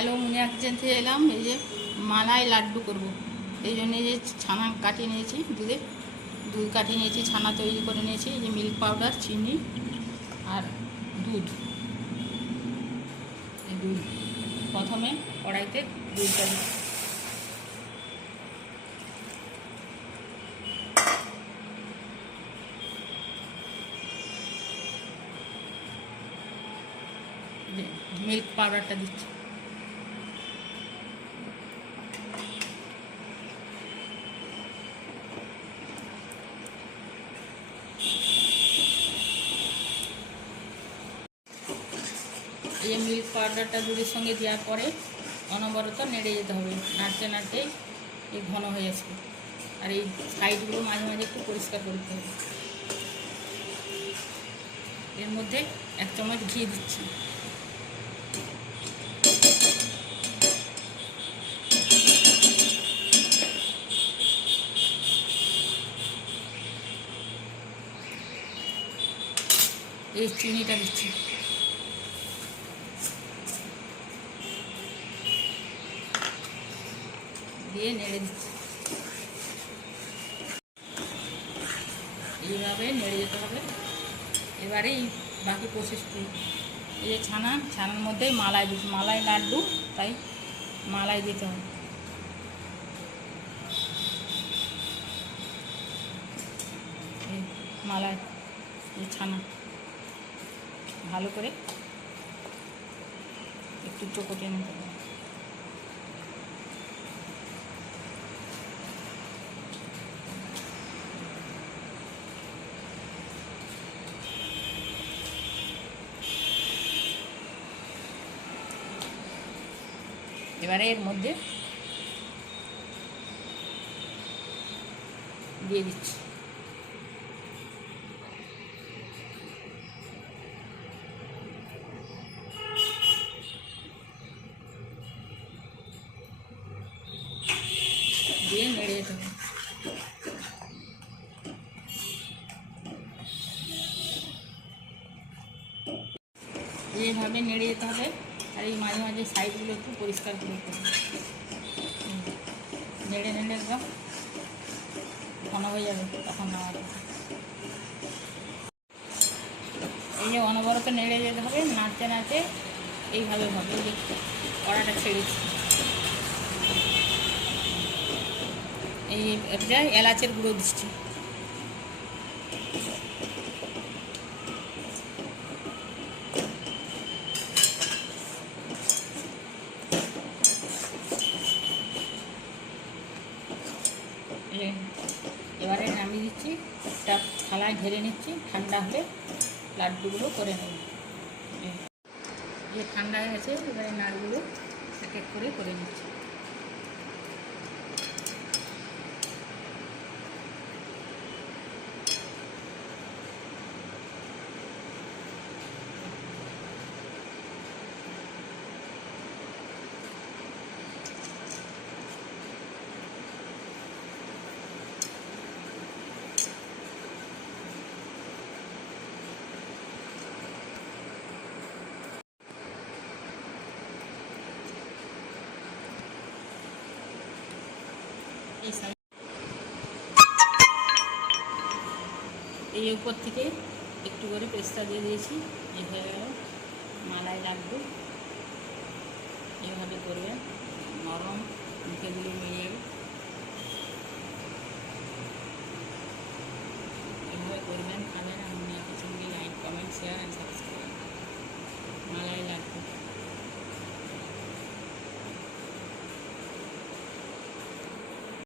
Hello মুনিয়া একজন থেকে এলাম, এই যে মালাই লাড্ডু করব। এই জন্য যে ছানা কাটিয়ে নিয়েছি দুধে। দুধ কাটিয়ে নিয়েছি, ছানা তৈরি করে নিয়েছি, এই যে মিল্ক পাউডার, চিনি আর দুধ। এই দুধ। প্রথমে কড়াইতে দুধটা মিল্ক পাউডারটা দিচ্ছি। এই মিল্ক পাউডারটা দুধের সঙ্গে দেওয়ার পরে অনবরত নেড়ে যেতে হবে। নাড়তে নাড়তে এই ঘন হয়ে আসবে। আর এই সাইডগুলো মাঝে মাঝে একটু পরিষ্কার করতে হবে। এর মধ্যে এক চামচ ঘি দিচ্ছি। এই চিনিটা দিচ্ছি। দিয়ে নেড়ে দিচ্ছি। এইভাবে নেড়ে যেতে হবে। এবারে এই বাকি প্রসেসটি এই যে ছানা, ছানার মধ্যে মালাই দিচ্ছি মালাই, লাড্ডু, তাই মালাই দিতে হবে। মালাই ছানা। ভালো করে একটু চোখটে নিতে এবারে এর মধ্যে দিয়ে দিচ্ছি। দিয়ে নেড়ে যেতে হবে এইভাবে নেড়ে যেতে হবে। আর এই মাঝে মাঝে সাইডগুলো একটু পরিষ্কার করে হবে নেড়ে নেড়ে একদম ঘন হয়ে যাবে তখন নামাতে। এই যে অনবরত নেড়ে যেতে হবে, নাড়তে নাড়তে এইভাবে হবে। যে কড়াটা ছেড়েছি। এই এলাচের গুঁড়ো দিচ্ছি এই যে এবারে নামিয়ে দিচ্ছি একটা থালায় ঢেলে নিচ্ছি, ঠান্ডা হলে লাড্ডুগুলো করে নেব। যে ঠান্ডা হয়ে গেছে, এবারে নাড়গুলো এক এক করে করে নিচ্ছি। এই উপর থেকে একটু করে পেস্তা দিয়ে দিয়েছি এইভাবে মালাই লাগবে এইভাবে করবেন। নরম মুখে যাবে